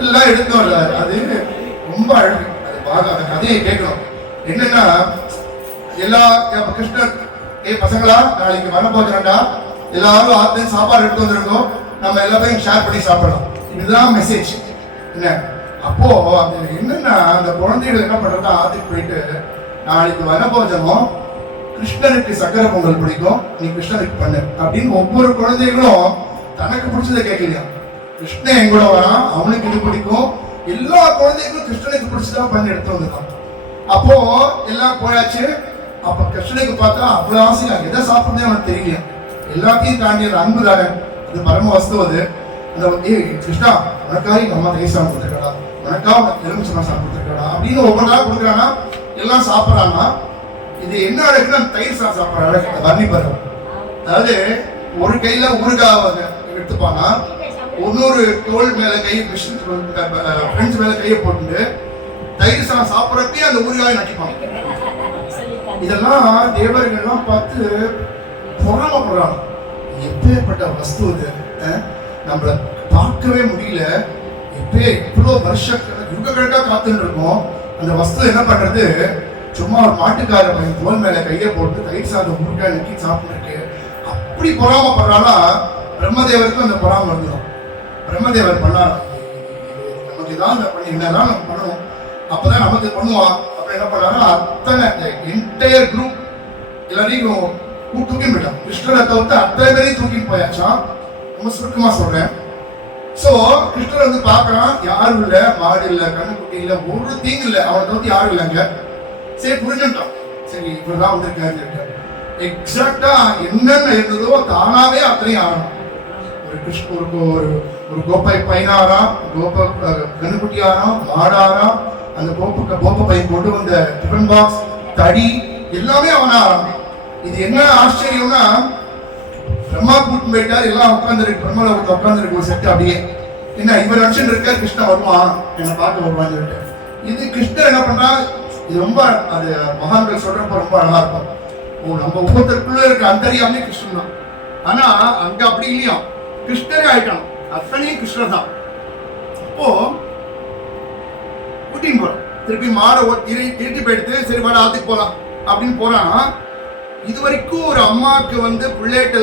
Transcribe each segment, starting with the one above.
எல்லாம் எடுத்தோம். அது ரொம்ப அழகு. அது பார்க்க அந்த கதையை கேட்கணும். என்னன்னா எல்லா கிருஷ்ணர் பசங்களா நாளைக்கு வரப்போகிறா எல்லாரும் ஆத்து சாப்பாடு எடுத்து வந்துருக்கோம், நம்ம எல்லாத்தையும் ஷேர் பண்ணி சாப்பிடலாம். இதுதான் மெசேஜ். என்ன அப்போ அது என்னன்னா அந்த குழந்தைகள் என்ன பண்றதா ஆத்துக்கு போயிட்டு நாளைக்கு வரப்போஜனம் கிருஷ்ணனுக்கு சக்கரை பொங்கல் பிடிக்கும், நீ கிருஷ்ணனுக்கு பண்ணு அப்படின்னு ஒவ்வொரு குழந்தைகளும் தனக்கு பிடிச்சதை கேட்கலையா. கிருஷ்ணன் எங்கூட வரான், அவனுக்கு இது பிடிக்கும், எல்லா குழந்தைகளும் கிருஷ்ணனுக்கு பிடிச்சதான் பண்ணி எடுத்து வந்துதான். அப்போ எல்லாம் போயாச்சு. அப்ப கிருஷ்ணனுக்கு பார்த்தா அவ்வளவு ஆசையா எதை சாப்பிடுறதே அவனுக்கு தெரியலையா. எல்லாத்தையும் தாண்டி அந்த அன்பு தானே, அது பரம வஸ்து. அது அந்த கிருஷ்ணா உனக்காக நம்ம தயிர் சாப்பிட்டு கொடுத்துருக்கா, உனக்காக உனக்கு எலுமிச்சம்பழம் சாப்பிட்டு கொடுத்துருக்கா அப்படின்னு ஒவ்வொன்றா கொடுக்குறானா. எல்லாம் சாப்பிட்றான்னா இது என்ன அழகுன்னா தயிர் சாப்பிட்ற அழகு வர்ணிப்பாரு. அதாவது ஒரு கையில ஊறுகாய் எடுத்துப்பானா, இன்னொரு தோல் மேல கை ஃப்ரெண்ட்ஸ் மேல கையை போட்டு தயிர் சாதம் சாப்பிட்றப்பே அந்த ஊறுகாயை நட்டிப்பாங்க. இதெல்லாம் தேவர்கள்லாம் பார்த்து பொறாமப்படுறாங்க. எப்பேற்பட்ட வஸ்து இது, நம்மள பார்க்கவே முடியல, இவ்வளோ வருஷ யுக கணக்கா காத்துட்டு இருக்கோம். அந்த வஸ்து என்ன பண்றது, சும்மா ஒரு மாட்டுக்கார பையன் தோல் மேல கையை போட்டு தயிர் சாதம் ஊறுகாய் நக்கி சாப்பிட்டு இருக்கு. அப்படி பொறாமப்படுறானா பிரம்மதேவருக்கும் அந்த பொறாம வந்துடும். பிரம்மதேவர் பண்ணாரா நமக்கு இதான் பண்ணி என்னதான் நம்ம பண்ணணும், அப்பதான் நமக்கு பண்ணுவான் அப்படி என்ன பண்ணாரா அத்தனை என்டையர் குரூப் எல்லாரையும் தூக்கின்னு போயிட்டான். கிருஷ்ணரை தவிர்த்து அத்தனை பேரையும் தூக்கின்னு போயாச்சான். ரொம்ப சுருக்கமா சொல்றேன். சோ கிருஷ்ணர் வந்து பாக்குறான், யாரும் இல்ல, மாடு இல்ல, கண்ணுக்குட்டி இல்ல, ஒரு தீங்கு இல்ல, அவனை தவிர்த்து யாரும் இல்லைங்க. சரி புரிஞ்சுட்டான், சரி இப்படிதான் வந்திருக்காரு. எக்ஸாக்டா என்னென்ன இருந்ததோ தானாவே அத்தனையும் ஆகணும். ஒரு கிருஷ்ண ஒரு கோப்பை பையனாராம், கோப்ப கண்ணுக்குட்டி ஆறாம், மாடாராம், அந்த கோப்ப பையன் கொண்டு வந்த டிஃபன் பாக்ஸ், தடி எல்லாமே அவனா ஆறாம். இது என்ன ஆச்சரியம்னா பிரம்மா கூட்டு போயிட்டார், எல்லாம் உட்காந்துருக்கு, பிரம்மால உட்காந்துருக்கு ஒரு செட்டு. அப்படியே என்ன இவர் நினைச்சுட்டு இருக்க கிருஷ்ணன் வருவான், என்னை பார்க்க வருவான்னு சொல்லிட்டு. இது கிருஷ்ணர் என்ன பண்றா, இது ரொம்ப அது மகான்கள் சொல்றப்ப ரொம்ப அழகா இருக்கும். நம்ம ஒவ்வொருத்தருக்குள்ள இருக்க அந்தரியாமே கிருஷ்ணன் தான். ஆனா அங்க அப்படி இல்லையா, கிருஷ்ணரே ஆயிட்டான், அத்தனையும் கிருஷ்ணர் தான். அப்போ கூட்டின்னு போறான், திருப்பி மாடை இருட்டி போயிடுத்து, சரி மாட ஆத்துக்கு போலாம் அப்படின்னு போறான். இது வரைக்கும் ஒரு அம்மாவுக்கு வந்து பிள்ளைகிட்ட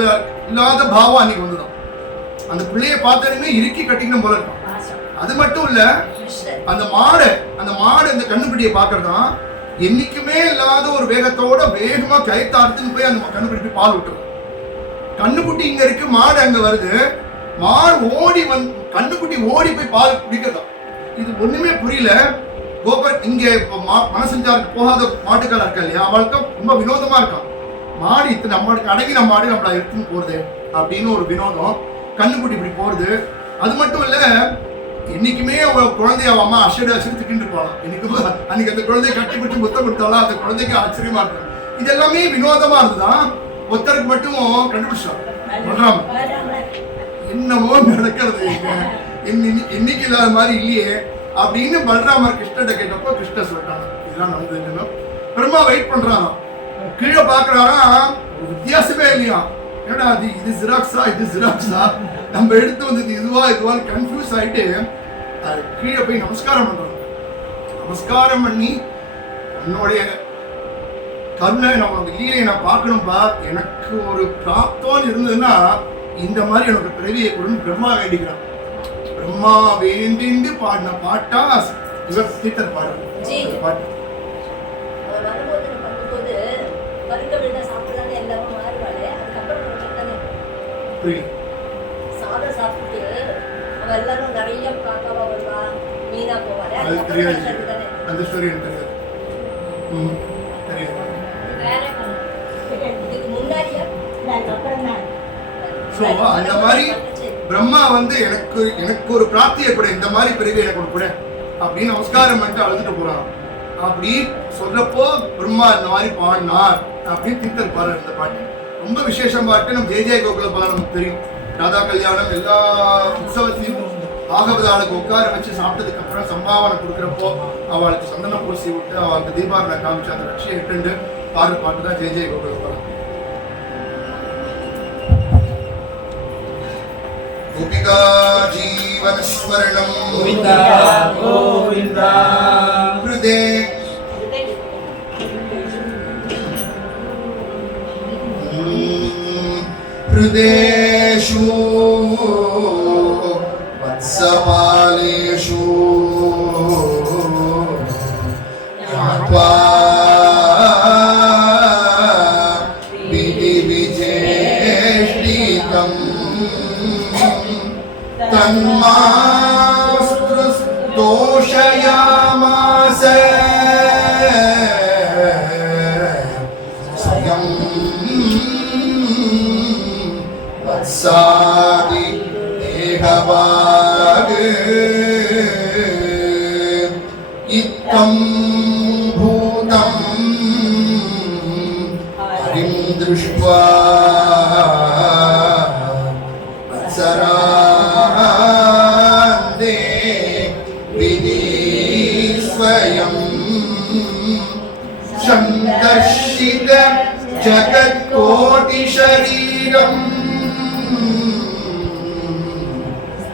இல்லாத பாவம் அன்னைக்கு வந்துதான். அந்த பிள்ளைய பார்த்ததுமே இறுக்கி கட்டிக்கணும் போல இருக்கும். அது மட்டும் இல்ல, அந்த மாடு அந்த கண்ணுக்குட்டியை பாக்குறதான் என்னைக்குமே இல்லாத ஒரு வேகத்தோட வேகமா கயத்தாடுத்துன்னு போய் அந்த கண்ணுக்குட்டி பால் விட்டுரும். கண்ணுக்குட்டி இங்க இருக்கு, மாடு அங்க வருது, மாடு ஓடி வந்து கண்ணுக்குட்டி ஓடி போய் பால் குடிக்கிறதாம். இது ஒண்ணுமே புரியல. கோபர் இங்க மனசஞ்சாருக்கு போகாத மாட்டுக்காரா இருக்கா இல்லையா, அவளுக்கு ரொம்ப வினோதமா இருக்கான். மாடு இத்தனை நம்மளுக்கு அடங்கி நம்ம மாடு நம்மள எடுத்துன்னு போறது அப்படின்னு ஒரு வினோதம். கண்ணுக்குட்டி இப்படி போறது. அது மட்டும் இல்ல, என்னைக்குமே குழந்தைய அவ அம்மா அசடுக்கிட்டு இருப்பாங்க. இன்னைக்கு அன்னைக்கு அந்த குழந்தைய கட்டி பிடிச்சி முத்தம் கொடுத்தாலும் அந்த குழந்தைக்கு ஆச்சரியமா இருக்கும். இது எல்லாமே வினோதமா இருந்துதான். ஒருத்தருக்கு மட்டும் கண்டுபிடிச்சான், என்னமோ நடக்கிறது இன்னைக்கு இல்லாத மாதிரி இல்லையே அப்படின்னு பலராமர் கிருஷ்ணகிட்ட கேட்டப்போ கிருஷ்ணர் சொல்லிட்டாங்க, இதெல்லாம் நடந்தது. பெருமா வெயிட் பண்றாங்க, கீழே பாக்குறாரா, ஒரு வித்தியாசமே இல்லையா. ஏன்னா அது இது ஜிராக்ஸா இது ஜிராக்ஸா, நம்ம எடுத்து வந்து இதுவான்னு கன்ஃபியூஸ் ஆயிட்டு கீழே போய் நமஸ்காரம் பண்றோம். நமஸ்காரம் பண்ணி என்னுடைய கருணை நம்ம லீலையை நான் பார்க்கணும்பா, எனக்கு ஒரு பிராப்தம் இருந்ததுன்னா இந்த மாதிரி எனக்கு பிறவியை கொடுன்னு பிரம்மா வேண்டிக்கிறான். பிரம்மா வேண்டிண்டு பாடின பாட்டா இவர் தீர்த்தர் பாடுற பாட்டு. அந்த ஸ்டோரி எனக்கு அந்த மாதிரி பிரம்மா வந்து எனக்கு ஒரு பிராப்தியை கூட, இந்த மாதிரி பிறகு எனக்கு கூட அப்படின்னு நமஸ்காரம் பண்ணிட்டு அழுதுட்டு போறான். அப்படி சொல்றப்போ பிரம்மா இந்த மாதிரி பாடினார் அப்படின்னு தீர்த்தர் பாடுற இந்த பாட்டு ரொம்ப விசேஷம். பாட்டு நம்ம ஜெய கோகுல பாடம் நமக்கு தெரியும். ராதா கல்யாணம் எல்லா உற்சவத்தையும் ஆகவதாளுக்கு உட்கார வச்சு சாப்பிட்டதுக்கு அப்புறம் சம்பாவனை கொடுக்குறப்போ அவளுக்கு சந்தனம் பூசி விட்டு அவளுக்கு தீபாவளை காமிச்சு அந்த லட்சியம் எட்டு பாடுற பாட்டு தான் ஜெய கோகுல பாடம். गोपिका जी जीवनस्वर्णं गोविन्द गोविन्द हृदे हृदेषु वत्सपालेषु ज्ञात्वा विधिविचेष्टितं तन्मास्तुस्तोषयामास स्वयं वत्सादि देहवाग इत्थं भूतं हरिं दृष्ट्वा वत्सरान्ते विधि स्वयं संकर्षित जगत्कोटिशरीरम्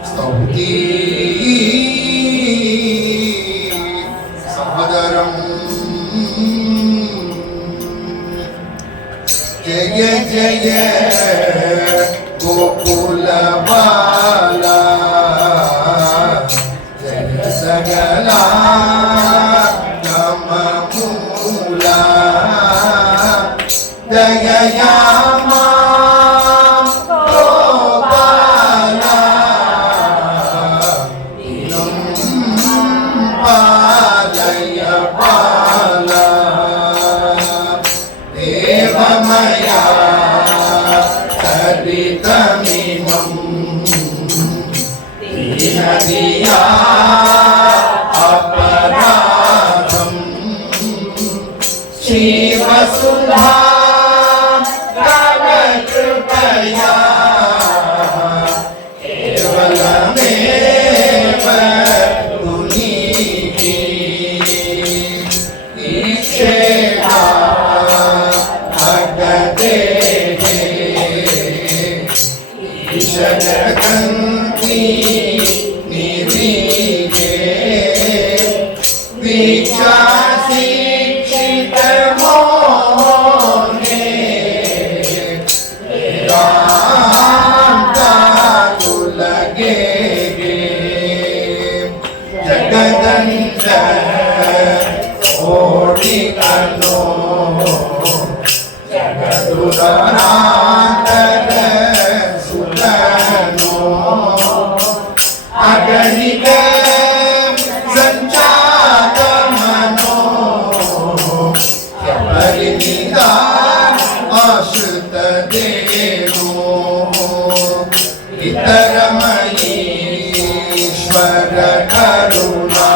स्तौति सादरम् जय जय गोकुलबाला जय सकला नममूला दयया मां गोपाला दीनं पालय पाला देवमया चरितमिमं दीनधिया अपराधम् श्रीवसुधा कृपया केवलमेव तुनीः ईक्षेता भगतेः ईशजगन्ति निरीहे दीक्षाशिक्षितमोहे वेदान्ताकुलगे जगदन्त कोटिकर्णो जगदुदरान्तर सुतनो अगणित संचातमनो परिनिदा आश्रित देवो इतरमयीश्वर करुणा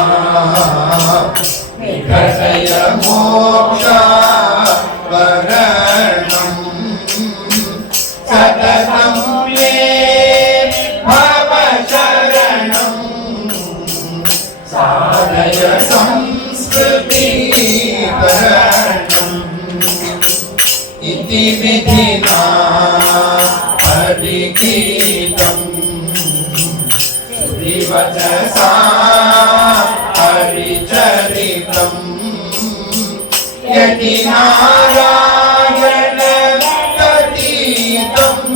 निघटय मोक्षा वरणम् सततं मे भव शरणम् साधय संस्कृतिकरणम् इति विधिना हरिगीतम् श्रुतिवचसा हरिचरितम् यदि नारायण कथितम्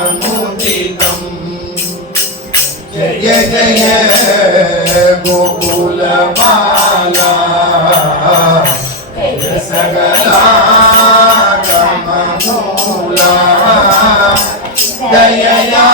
यदुकुलभूषणमुदितम् जय जय गोकुलबाला जय सकला कममूला दयया